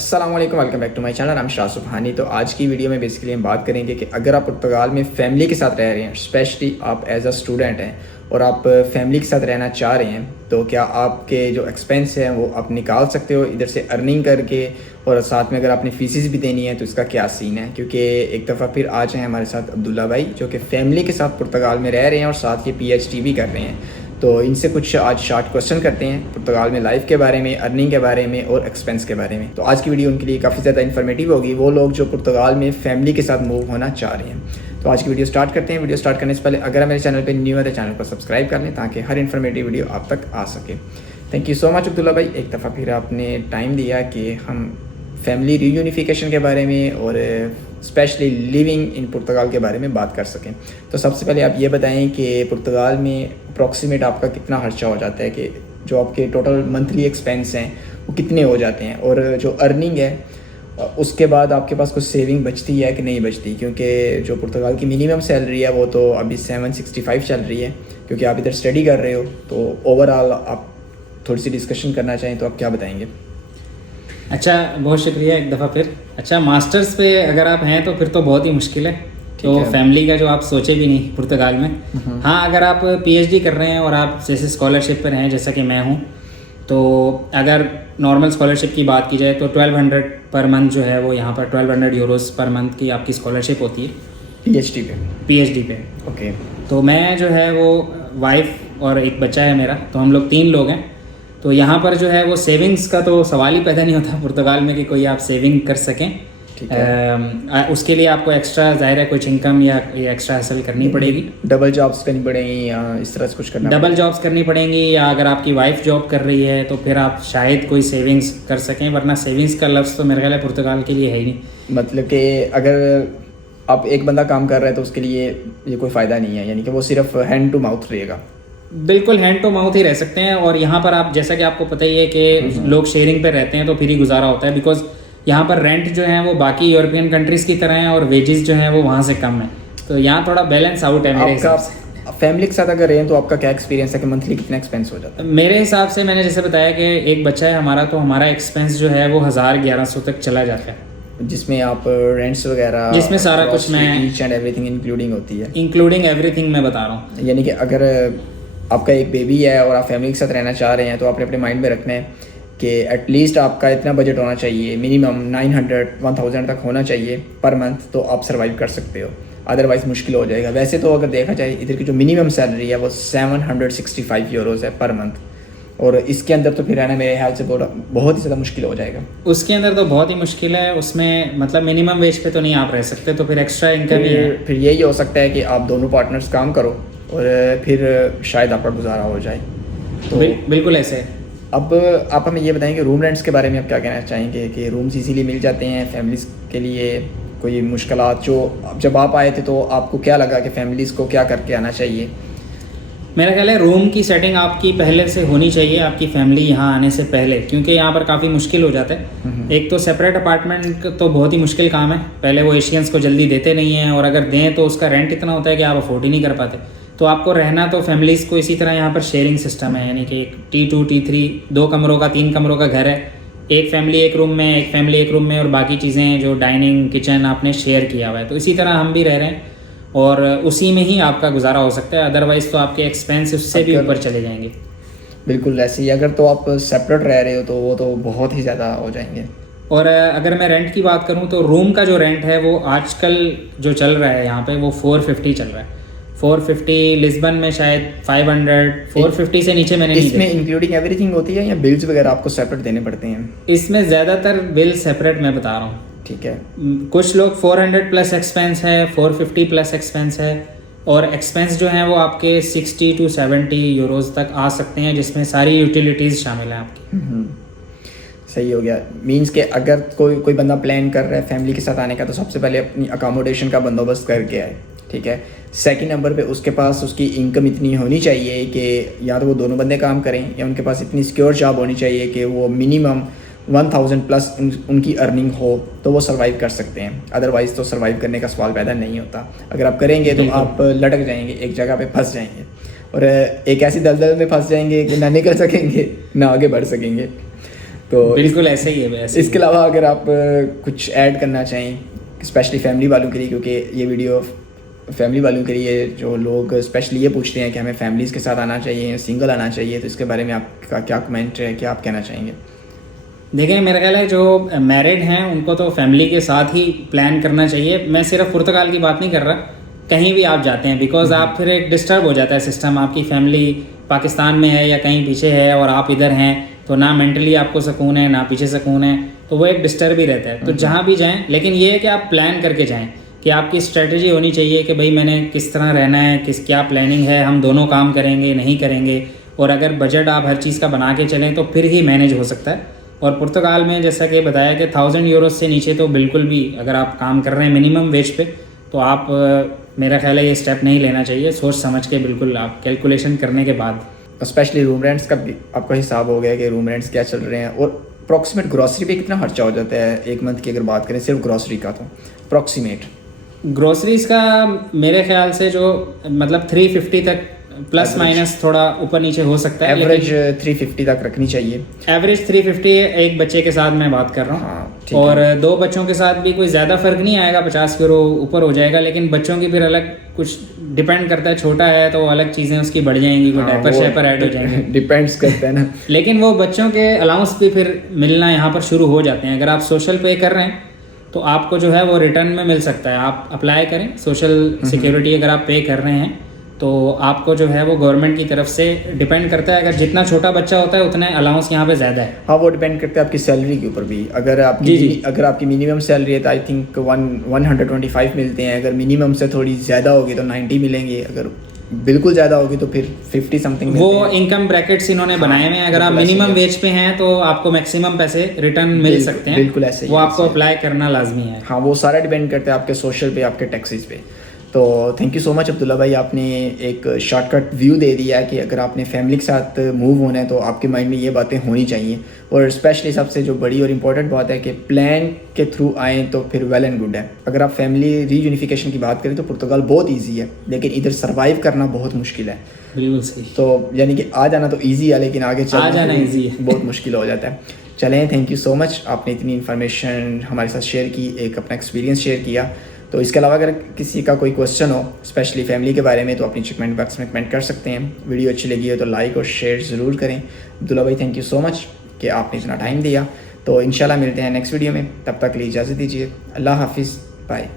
अस्सलाम वालेकुम, welcome back to my channel. I am Shah Subhani. तो आज की वीडियो में बेसिकली हम बात करेंगे कि अगर आप पुर्तगाल में फैमिली के साथ रह रहे हैं, स्पेशली आप एज अ स्टूडेंट हैं और आप फैमिली के साथ रहना चाह रहे हैं, तो क्या आपके जो एक्सपेंस हैं वो आप निकाल सकते हो इधर से अर्निंग करके, और साथ में अगर आपने फीसिस भी देनी है तो इसका क्या सीन है। क्योंकि एक दफ़ा फिर आज हैं हमारे साथ अब्दुल्ला भाई, जो कि फैमिली के साथ पुर्तगाल में रह रहे हैं और साथ ये PhD भी कर रहे हैं। तो इनसे कुछ आज शॉर्ट क्वेश्चन करते हैं पुर्तगाल में लाइफ के बारे में, अर्निंग के बारे में और एक्सपेंस के बारे में। तो आज की वीडियो उनके लिए काफ़ी ज़्यादा इन्फॉर्मेटिव होगी, वो लोग जो पुर्तगाल में फैमिली के साथ मूव होना चाह रहे हैं। तो आज की वीडियो स्टार्ट करते हैं। वीडियो स्टार्ट करने से पहले अगर मेरे चैनल पर न्यू है तो चैनल को सब्सक्राइब कर लें ताकि हर इन्फॉर्मेटिव वीडियो आप तक आ सके। Thank you so much Abdullah भाई, एक दफ़ा फिर आपने टाइम दिया कि हम फैमिली रीयूनिफिकेशन के बारे में और स्पेशली लिविंग इन पुर्तगाल के बारे में बात कर सकें। तो सबसे पहले आप ये बताएं कि पुर्तगाल में अप्रॉक्सीमेट आपका कितना खर्चा हो जाता है, कि जो आपके टोटल मंथली एक्सपेंस हैं वो कितने हो जाते हैं, और जो अर्निंग है उसके बाद आपके पास कुछ सेविंग बचती है कि नहीं बचती। क्योंकि जो पुर्तगाल की मिनिमम सैलरी है वो तो अभी 765 चल रही है, क्योंकि आप इधर स्टडी कर रहे हो। तो ओवरऑल आप थोड़ी सी डिस्कशन करना चाहें तो आप क्या बताएंगे। अच्छा, बहुत शुक्रिया एक दफ़ा फिर। अच्छा, मास्टर्स पे अगर आप हैं तो फिर तो बहुत ही मुश्किल है। तो फैमिली का जो आप सोचे भी नहीं पुर्तगाल में। हाँ, अगर आप PhD कर रहे हैं और आप जैसे स्कॉलरशिप पर हैं जैसा कि मैं हूँ, तो अगर नॉर्मल स्कॉलरशिप की बात की जाए तो 1200 पर मंथ जो है वो यहाँ पर 1200 यूरोस पर मंथ की आपकी स्कॉलरशिप होती है PhD पे। ओके। तो मैं जो है वो वाइफ और एक बच्चा है मेरा, तो हम लोग 3 लोग हैं। तो यहाँ पर जो है वो सेविंग्स का तो सवाल ही पैदा नहीं होता पुर्तगाल में कि कोई आप सेविंग कर सकें। उसके लिए आपको एक्स्ट्रा ज़ाहिर है कुछ इनकम या एक्स्ट्रा हासिल करनी पड़ेगी। डबल जॉब्स करनी पड़ेंगी या इस तरह से कुछ करना डबल जॉब्स करनी पड़ेंगी, या अगर आपकी वाइफ जॉब कर रही है तो फिर आप शायद कोई सेविंग्स कर सकें, वरना सेविंग्स का लफ्ज़ तो मेरे ख्याल है पुर्तगाल के लिए है ही नहीं। मतलब कि अगर आप एक बंदा काम कर रहा है तो उसके लिए ये कोई फ़ायदा नहीं है, यानी कि वो सिर्फ हैंड टू माउथ रहेगा। बिल्कुल हैंड टू माउथ ही रह सकते हैं। और यहाँ पर आप जैसा कि आपको पता ही है कि लोग शेयरिंग पे रहते हैं तो फिर ही गुजारा होता है, बिकॉज यहाँ पर रेंट जो है वो बाकी यूरोपियन कंट्रीज़ की तरह है और वेजेस जो हैं वो वहाँ से कम है। तो यहाँ थोड़ा बैलेंस आउट है मेरे हिसाब से। फैमिली के साथ अगर रहें तो आपका क्या एक्सपीरियंस है कि मंथली कितना एक्सपेंस हो जाता है? मेरे हिसाब से मैंने जैसे बताया कि एक बच्चा है हमारा, तो हमारा एक्सपेंस जो है वो 1000-1100 तक चला जाता है, जिसमें आप रेंट्स वगैरह, जिसमें सारा कुछ मैं ईच एंड एवरीथिंग इंक्लूडिंग होती है। इंक्लूडिंग एवरीथिंग मैं बता रहा हूँ। यानी कि अगर आपका एक बेबी है और आप फैमिली के साथ रहना चाह रहे हैं तो आपने अपने माइंड में रखना है कि एटलीस्ट आपका इतना बजट होना चाहिए, मिनिमम 900-1000 तक होना चाहिए पर मंथ, तो आप सर्वाइव कर सकते हो। अदरवाइज़ मुश्किल हो जाएगा। वैसे तो अगर देखा जाए इधर की जो मिनिमम सैलरी है वो 765 यूरोज़ है पर मंथ, और इसके अंदर तो फिर रहना मेरे ख्याल से बहुत ही ज़्यादा मुश्किल हो जाएगा। उसके अंदर तो बहुत ही मुश्किल है, उसमें मतलब मिनिमम वेज पे तो नहीं आप रह सकते, तो फिर एक्स्ट्रा इनकम ही है। फिर यही हो सकता है कि आप दोनों पार्टनर्स काम करो और फिर शायद आपका गुजारा हो जाए। तो बिल्कुल ऐसे है। अब आप हमें ये बताएं कि रूम रेंट्स के बारे में आप क्या कहना चाहेंगे, कि रूम्स इजीली मिल जाते हैं फैमिलीज़ के लिए? कोई मुश्किलात जो जब आप आए थे तो आपको क्या लगा कि फैमिलीज़ को क्या करके आना चाहिए? मेरा ख्याल है रूम की सेटिंग आपकी पहले से होनी चाहिए, आपकी फैमिली यहाँ आने से पहले, क्योंकि यहाँ पर काफ़ी मुश्किल हो जाता है। एक तो सेपरेट अपार्टमेंट तो बहुत ही मुश्किल काम है, पहले वो एशियंस को जल्दी देते नहीं हैं, और अगर दें तो उसका रेंट इतना होता है कि आप अफोर्ड ही नहीं कर पाते। तो आपको रहना तो फैमिलीज़ को इसी तरह यहाँ पर शेयरिंग सिस्टम है, यानी कि एक T2 T3 2 कमरों का 3 कमरों का घर है। एक फैमिली एक रूम में, एक फैमिली एक रूम में, और बाकी चीज़ें जो डाइनिंग किचन आपने शेयर किया हुआ है। तो इसी तरह हम भी रह रहे हैं और उसी में ही आपका गुजारा हो सकता है, अदरवाइज़ तो आपके एक्सपेंस उससे भी ऊपर चले जाएंगे। बिल्कुल ऐसे ही। अगर तो आप सेपरेट रह रहे हो तो वो तो बहुत ही ज़्यादा हो जाएंगे। और अगर मैं रेंट की बात करूँ तो रूम का जो रेंट है वो आजकल जो चल रहा है यहाँ पे वो 450 चल रहा है। 450 लिस्बन में शायद 500, 450 से नीचे मैंने नहीं देखा। इसमें इंक्लूडिंग एवरीथिंग होती है या बिल्स वगैरह आपको सेपरेट देने पड़ते हैं? इसमें ज़्यादातर बिल सेपरेट मैं बता रहा हूँ। ठीक है। कुछ लोग 400 प्लस एक्सपेंस है, 450 प्लस एक्सपेंस है, और एक्सपेंस जो हैं वो आपके 60 to 70 यूरोज़ तक आ सकते हैं, जिसमें सारी यूटिलिटीज़ शामिल हैं आपकी। सही हो गया। मींस के अगर कोई बंदा प्लान कर रहा है फैमिली के साथ आने का तो सबसे पहले अपनी अकोमोडेशन का बंदोबस्त करके आए। ठीक है। सेकंड नंबर पे उसके पास उसकी इनकम इतनी होनी चाहिए कि या तो वो दोनों बंदे काम करें, या उनके पास इतनी सिक्योर जॉब होनी चाहिए कि वो मिनिमम 1000 प्लस उनकी अर्निंग हो तो वो सर्वाइव कर सकते हैं। अदरवाइज़ तो सर्वाइव करने का सवाल पैदा नहीं होता। अगर आप करेंगे तो आप लटक जाएंगे, एक जगह पे फंस जाएंगे, और एक ऐसी दलदल में फंस जाएंगे कि ना निकल सकेंगे ना आगे बढ़ सकेंगे। तो बिल्कुल ऐसे ही है वैसे। इसके अलावा अगर आप कुछ ऐड करना चाहें स्पेशली फैमिली वालों के लिए, क्योंकि ये वीडियो फैमिली वालों के लिए, जो लोग स्पेशली ये पूछते हैं कि हमें फैमिलीज़ के साथ आना चाहिए, सिंगल आना चाहिए, तो इसके बारे में आपका क्या कमेंट है, क्या आप कहना चाहेंगे? देखिए मेरा ख्याल है जो मैरिड हैं उनको तो फैमिली के साथ ही प्लान करना चाहिए। मैं सिर्फ पुर्तगाल की बात नहीं कर रहा, कहीं भी आप जाते हैं, बिकॉज आप फिर एक डिस्टर्ब हो जाता है सिस्टम। आपकी फैमिली पाकिस्तान में है या कहीं पीछे है और आप इधर हैं, तो ना मेंटली आपको सुकून है ना पीछे सुकून है, तो वो एक डिस्टर्ब ही रहता है। तो जहाँ भी जाएं, लेकिन ये है कि आप प्लान करके जाएं, कि आपकी स्ट्रेटजी होनी चाहिए कि भाई मैंने किस तरह रहना है, क्या प्लानिंग है, हम दोनों काम करेंगे नहीं करेंगे। और अगर बजट आप हर चीज़ का बना के चलें तो फिर ही मैनेज हो सकता है। और पुर्तगाल में जैसा कि बताया कि 1000 यूरो से नीचे तो बिल्कुल भी, अगर आप काम कर रहे हैं मिनिमम वेज पे, तो आप मेरा ख्याल है ये स्टेप नहीं लेना चाहिए। सोच समझ के बिल्कुल आप कैलकुलेशन करने के बाद। स्पेशली रूम रेंट्स का भी आपका हिसाब हो गया कि रूम रेंट्स क्या चल रहे हैं, और अप्रॉक्सीमेट ग्रॉसरी पे कितना खर्चा हो जाता है एक मंथ की, अगर बात करें सिर्फ ग्रॉसरी का, तो अप्रॉक्सीमेट ग्रोसरीज का मेरे ख्याल से जो मतलब 350 तक प्लस माइनस थोड़ा ऊपर नीचे हो सकता है। एवरेज 350 तक रखनी चाहिए। एवरेज 350 एक बच्चे के साथ मैं बात कर रहा हूँ। हाँ, ठीक और है। 2 बच्चों के साथ भी कोई ज़्यादा फर्क नहीं आएगा, 50 यूरो ऊपर हो जाएगा। लेकिन बच्चों की फिर अलग कुछ डिपेंड करता है, छोटा है तो अलग चीज़ें उसकी बढ़ जाएंगी, कोई डायपर शेपर ऐड हो जाएंगे, डिपेंड्स करता है ना। लेकिन वो बच्चों के अलाउंस भी फिर मिलना यहाँ पर शुरू हो जाते हैं। अगर आप सोशल पे कर रहे हैं तो आपको जो है वो रिटर्न में मिल सकता है। आप अप्लाई करें सोशल सिक्योरिटी, अगर आप पे कर रहे हैं तो आपको जो है वो गवर्नमेंट की तरफ से डिपेंड करता है। अगर जितना छोटा बच्चा होता है उतने अलाउंस यहाँ पे ज़्यादा है। हाँ, वो डिपेंड करता है आपकी सैलरी के ऊपर भी। अगर आपकी मिनिमम सैलरी है तो आई थिंक 125 मिलते हैं। अगर मिनिमम से थोड़ी ज़्यादा होगी तो 90 मिलेंगे, अगर बिल्कुल ज़्यादा होगी तो फिर 50 समथिंग। वो इनकम ब्रैकेट्स इन्होंने बनाए हुए हैं। अगर आप मिनिमम वेज पे हैं तो आपको मैक्सिमम पैसे रिटर्न मिल सकते हैं। बिल्कुल ऐसे ही, वो आपको अप्लाई करना लाजमी है। हाँ, वो सारा डिपेंड करता है आपके सोशल पे, आपके टैक्सेस पे। तो thank you so much Abdullah भाई, आपने एक शॉर्टकट व्यू दे दिया है कि अगर आपने फैमिली के साथ मूव होना है तो आपके माइंड में ये बातें होनी चाहिए। और स्पेशली सबसे जो बड़ी और इम्पॉर्टेंट बात है कि प्लान के थ्रू आएँ तो फिर वेल एंड गुड है। अगर आप फैमिली रीयूनिफिकेशन की बात करें तो पुर्तगाल बहुत ईजी है, लेकिन इधर सर्वाइव करना बहुत मुश्किल है। बिल्कुल सही। तो यानी कि आ जाना तो ईजी है, लेकिन आगे आ जाना ईजी है, बहुत मुश्किल हो जाता है। चलें, थैंक यू सो मच, आपने इतनी इन्फॉर्मेशन हमारे साथ शेयर की, एक अपना एक्सपीरियंस शेयर किया। तो इसके अलावा अगर किसी का कोई क्वेश्चन हो स्पेशली फैमिली के बारे में तो अपनी कमेंट बॉक्स में कमेंट कर सकते हैं। वीडियो अच्छी लगी हो तो लाइक और शेयर ज़रूर करें। अब्दुल्ला भाई थैंक यू सो मच कि आपने इतना टाइम दिया। तो इंशाल्लाह मिलते हैं नेक्स्ट वीडियो में, तब तक के लिए इजाज़त दीजिए। अल्लाह हाफिज़, बाय।